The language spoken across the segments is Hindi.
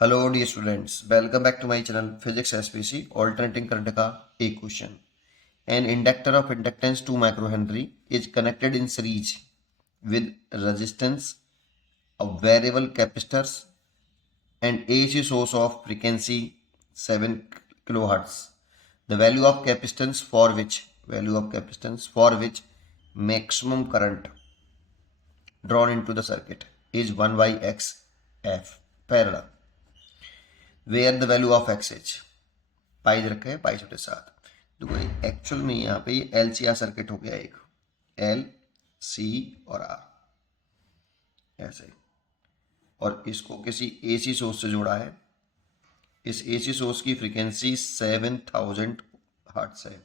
Hello dear students, welcome back to my channel physics SPC alternating current का एक question. An inductor of inductance 2 micro henry is connected in series with resistance of variable capacitors and AC source of frequency 7 kilohertz. The value of capacitance for which maximum current drawn into the circuit is 1 by x f parallel where the value of x is पाई रखा है पाई छोटे साथ। देखो एक्चुअल में यहाँ पे एल सी आर सर्किट हो गया, एक एल सी और आर ऐसे, और इसको किसी एसी सोर्स से जोड़ा है। इस एसी सोर्स की फ्रीक्वेंसी 7000 हर्ट्स है।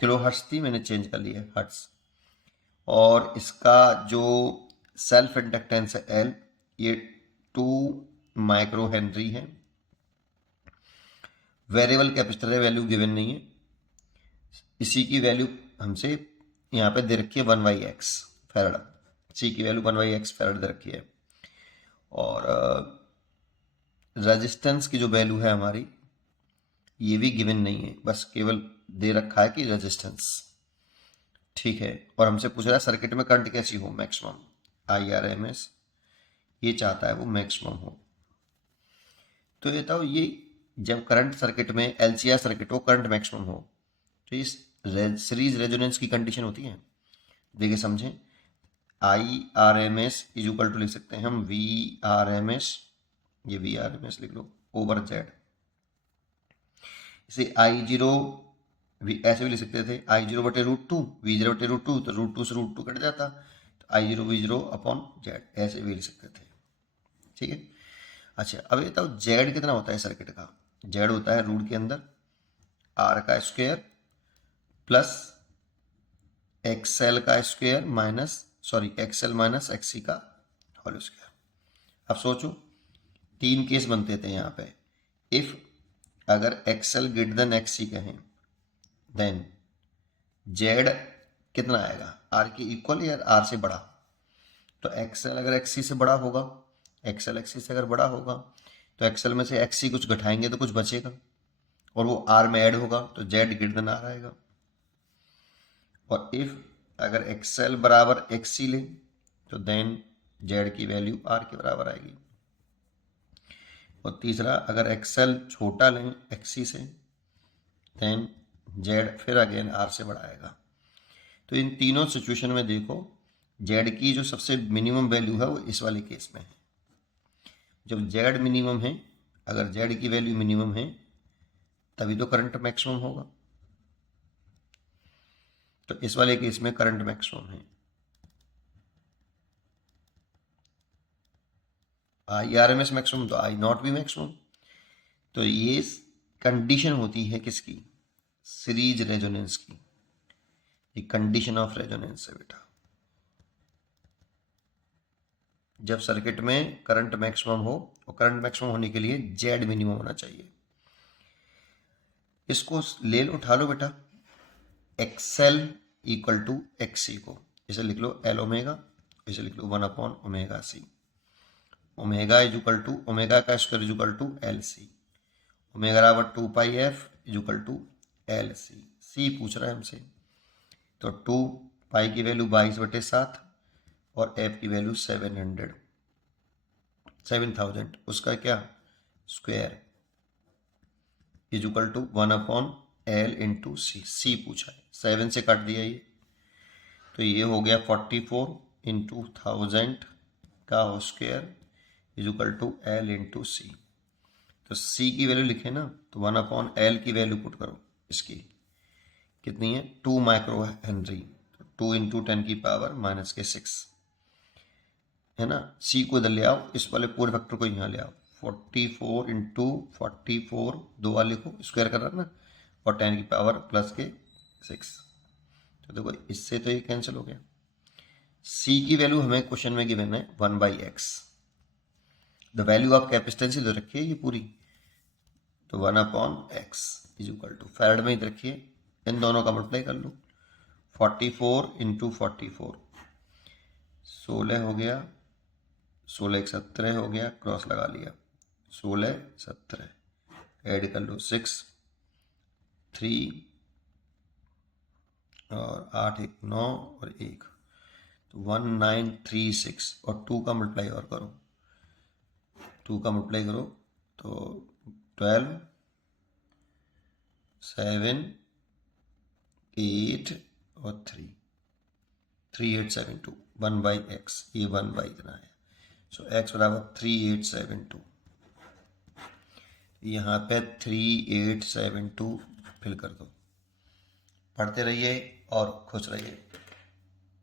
किलो हर्ट्स थी, मैंने चेंज कर लिया हर्ट्स। और इसका जो सेल्फ इंडक्टेंस है एल, ये 2 माइक्रो हेनरी है। वेरिएबल कैपेसिटर है, वैल्यू गिवन नहीं है। इसी की वैल्यू हमसे यहाँ पे दे रखी है 1 बाई एक्स फैराड। सी की वैल्यू 1 बाई एक्स फैराड दे रखी है। और रेजिस्टेंस की जो वैल्यू है हमारी, ये भी गिवन नहीं है, बस केवल दे रखा है कि रेजिस्टेंस, ठीक है। और हमसे पूछ रहा है सर्किट में करंट कैसी हो, मैक्सिमम IRMS, ये चाहता है वो मैक्सिमम हो। तो ये बताओ, ये जब करंट सर्किट में LCR सर्किट हो, करंट मैक्सिमम हो, तो इस सीरीज रेजोनेंस की कंडीशन होती है। देखिए समझें, IRMS इज इक्वल टू लिख सकते हैं हम VRMS, ये VRMS लिख लो ओवर जेड। इसे I0 भी ऐसे भी लिख सकते थे, I0 बटे √2, V0 बटे √2, तो √2 से √2 कट जाता, तो I0 V0 अपॉन जेड, ऐसे भी लिख सकते थे, ठीक है। अच्छा, अब ये बताओ जेड कितना होता है सर्किट का। जेड होता है रूट के अंदर आर का स्क्वायर प्लस एक्सएल का स्क्वायर एक्सएल माइनस एक्सी का होल स्क्वायर। अब सोचो, 3 केस बनते थे यहाँ पे। इफ अगर एक्सएल ग्रेटर देन एक्सी कहें, देन जेड कितना आएगा, आर के इक्वल या आर से बड़ा। तो एक्सएल अगर एक्सी से बड़ा होगा, एक्सएल एक्सी से अगर बड़ा होगा, तो एक्सएल में से एक्सी कुछ घटाएंगे तो कुछ बचेगा, और वो आर में ऐड होगा, तो जेड ग्रेटर देन आर आएगा। और इफ अगर एक्सएल बराबर एक्सी ले, तो देन जेड की वैल्यू आर के बराबर आएगी। और तीसरा, अगर एक्सएल छोटा लें एक्सी से, देन जेड फिर अगेन आर से बड़ा आएगा। तो इन तीनों सिचुएशन में देखो, जेड की जो सबसे मिनिमम वैल्यू है वो इस वाले केस में है। जब जेड मिनिमम है, अगर जेड की वैल्यू मिनिमम है, तभी तो करंट मैक्सिमम होगा। तो इस वाले केस में करंट मैक्सिमम है। IRMS मैक्सिमम, तो I0 भी मैक्सिमम। तो ये कंडीशन होती है किसकी, सीरीज रेजोनेंस की। ये कंडीशन ऑफ रेजोनेंस है बेटा। जब सर्किट में करंट मैक्सिमम हो, और करंट मैक्सिमम होने के लिए जेड मिनिमम होना चाहिए। इसको ले लो, उठा लो बेटा, एक्सएल इक्वल टू एक्सी को इसे लिख लो एल ओमेगा, इसे लिख लो 1 upon omega C. Omega is equal to omega का square is equal to L C. Omega बराबर 2 pi F is equal to L C. C पूछ रहा है हमसे, तो 2 पाई की वैल्यू 22/7 और एफ की वैल्यू 7000, उसका क्या square is equal to 1 upon L into C. C पूछा है, 7 से काट दिया ये, तो ये हो गया 44 इंटू 1000 का square is equal to L into C. तो सी की वैल्यू लिखे ना, तो 1 अपॉन एल की वैल्यू पुट करो, इसकी कितनी है 2 माइक्रो हेनरी, 2 इंटू 10 की पावर -6 है ना। सी को इधर ले आओ, इस वाले पूरे फैक्टर को यहाँ ले आओ, 44 इंटू 44 दो वाले को स्क्वायर कर रहा ना, और 10 की पावर +6। तो देखो इससे तो ये कैंसिल हो गया। सी की वैल्यू हमें क्वेश्चन में गिवन है 1 by X. The value of capacitance इधर रखिए ये पूरी, तो 1 upon X is equal to farad में इधर रखिए, इन दोनों का मल्टीप्लाई कर लो, 44 इंटू 44 16 हो गया, 16 1 17 हो गया, क्रॉस लगा लिया, 16 17 ऐड कर लो 6 3 और 8 1 9 और 1 तो 1936 और 2 का मल्टीप्लाई और करो 2 का मल्टीप्लाई करो तो 12 7 8 और 3 3872 1 बाई एक्स ये 1 बाई इतना है सो एक्स बराबर 3872 यहाँ पे 3872 फिल कर दो। पढ़ते रहिए और खुश रहिए।